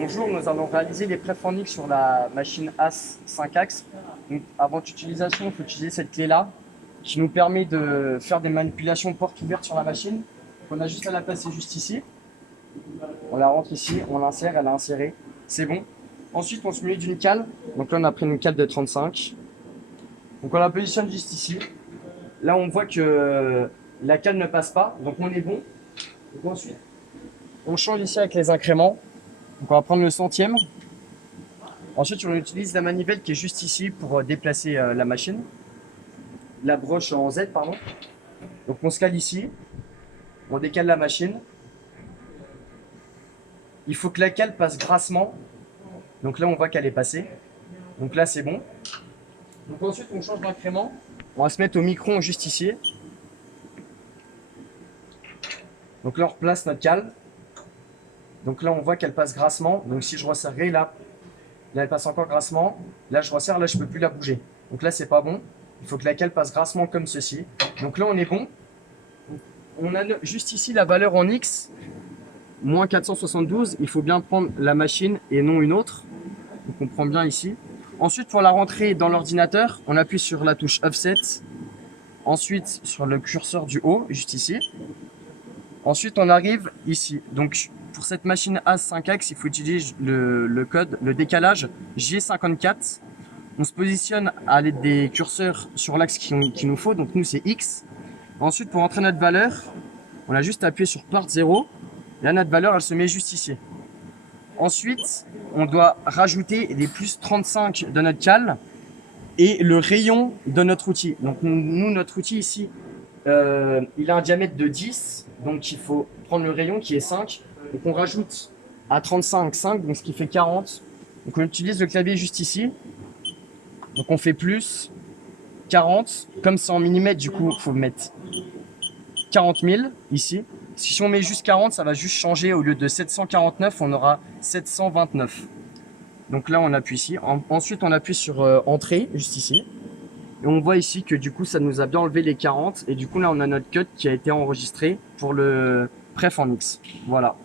Bonjour, nous allons réaliser les prefs en X sur la machine AS 5 axes. Donc, avant toute utilisation, il faut utiliser cette clé-là qui nous permet de faire des manipulations porte ouverte sur la machine. On a juste à la placer juste ici. On la rentre ici, on l'insère, elle est insérée. C'est bon. Ensuite, on se munit d'une cale. Donc là, on a pris une cale de 35. Donc on la positionne juste ici. Là, on voit que la cale ne passe pas, donc on est bon. Donc ensuite, on change ici avec les incréments. Donc on va prendre le centième. Ensuite, on utilise la manivelle qui est juste ici pour déplacer la machine. La broche en Z, pardon. Donc on se cale ici. On décale la machine. Il faut que la cale passe grassement. Donc là, on voit qu'elle est passée. Donc là, c'est bon. Donc ensuite, on change d'incrément. On va se mettre au micron juste ici. Donc là, on replace notre cale. Donc là, on voit qu'elle passe grassement. Donc si je resserrerai, là, elle passe encore grassement. Là, je resserre, là, je ne peux plus la bouger. Donc là, c'est pas bon. Il faut que la cale passe grassement comme ceci. Donc là, on est bon. On a juste ici la valeur en X, moins 472. Il faut bien prendre la machine et non une autre. Donc on prend bien ici. Ensuite, pour la rentrer dans l'ordinateur, on appuie sur la touche Offset. Ensuite, sur le curseur du haut, juste ici. Ensuite, on arrive ici. Donc, pour cette machine A5X, il faut utiliser le code, le décalage J54. On se positionne à l'aide des curseurs sur l'axe qu'il nous faut. Donc, nous, c'est X. Ensuite, pour entrer notre valeur, on a juste appuyé sur Part 0. Et là, notre valeur, elle se met juste ici. Ensuite, on doit rajouter les plus 35 de notre cale et le rayon de notre outil. Donc, nous, notre outil ici, il a un diamètre de 10. Donc, il faut prendre le rayon qui est 5. Donc, on rajoute à 35, 5, donc ce qui fait 40. Donc, on utilise le clavier juste ici. Donc, on fait plus 40. Comme c'est en millimètres, du coup, il faut mettre 40 000 ici. Si on met juste 40, ça va juste changer. Au lieu de 749, on aura 729. Donc là, on appuie ici. Ensuite, on appuie sur Entrée, juste ici. Et on voit ici que du coup, ça nous a bien enlevé les 40. Et du coup, là, on a notre code qui a été enregistré pour le pref en X. Voilà.